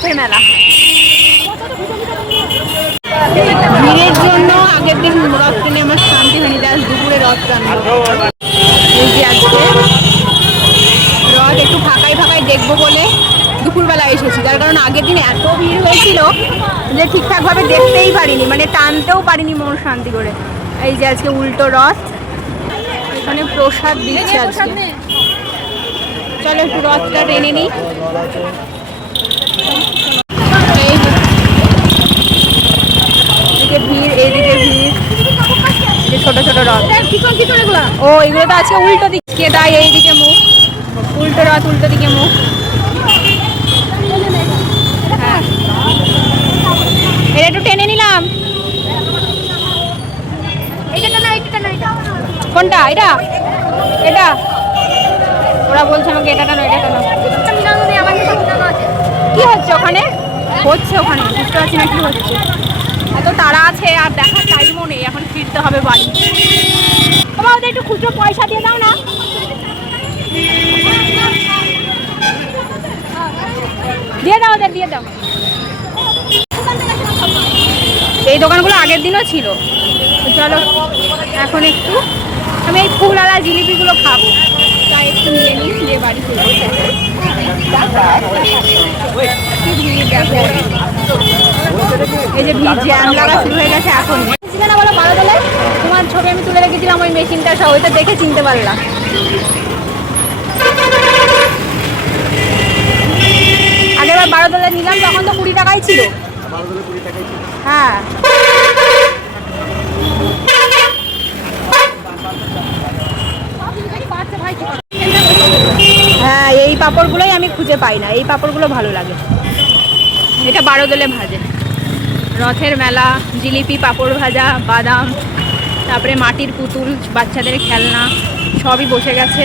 রথের মেলা। ভিড়ের জন্য আগের দিন রথ টেনে আমার শান্তি হয়নি, জাস্ট দুপুরে রথ টানবো। এই যে আজকে রথ একটু ফাঁকায় ফাঁকায় দেখবো বলে দুপুরবেলা এসেছি, তার কারণ আগের দিন এত ভিড় হয়েছিল যে ঠিকঠাকভাবে দেখতেই পারিনি, মানে টানতেও পারিনি মন শান্তি করে। এই যে আজকে উল্টো রথ, এখানে প্রসাদ দিচ্ছে আজকে। চলো একটু রথটা টেনে নিই। এইদিকে ভিড়, এইদিকে ভিড়, ছোট ছোট রথ। ও এগুলো তো আজকে উল্টো দিকে, তাই এইদিকে মুখ, উল্টো রথ উল্টো দিকে মুখ। হ্যাঁ এটা একটু টেনে নিলাম। কোনটা? এটা এটা ওরা বলছে আমাকে এটা টানো, এটা টানো। কি হচ্ছে ওখানে? হচ্ছে ওখানে, বুঝতে পারছি না কি হচ্ছে। এত তাড়া আছে আর দেখার টাইমও নেই, এখন ফিরতে হবে বাড়ি। তোমার ওদের একটু খুচরো পয়সা দিয়ে দাও না। দিয়ে দাও ওদের, দিয়ে দাও। এই দোকানগুলো আগের দিনও ছিল। চলো এখন একটু আমি এই ফুলওয়ালা জিলিপিগুলো খাবো, তাই একটু নিয়ে নিই, দিয়ে বাড়ি ফিরবো। এই যে ভিড় জ্যাম লাগা শুরু হয়ে গেছে এখন। না বলো ভালো তোলে, তোমার ছবি আমি তুলে রেখেছিলাম ওই মেশিনটা সহ, ওইটা দেখে চিনতে পারলাম। আগেরবার 12 তোলা নিলাম তখন তো 20 টাকাই ছিল। হ্যাঁ হ্যাঁ এই পাঁপড়গুলোই আমি খুঁজে পাই না, এই পাঁপড়গুলো ভালো লাগে। এটা 12 দলে ভাজে। রথের মেলা, জিলিপি, পাঁপড় ভাজা, বাদাম, তারপরে মাটির পুতুল, বাচ্চাদের খেলনা সবই বসে গেছে।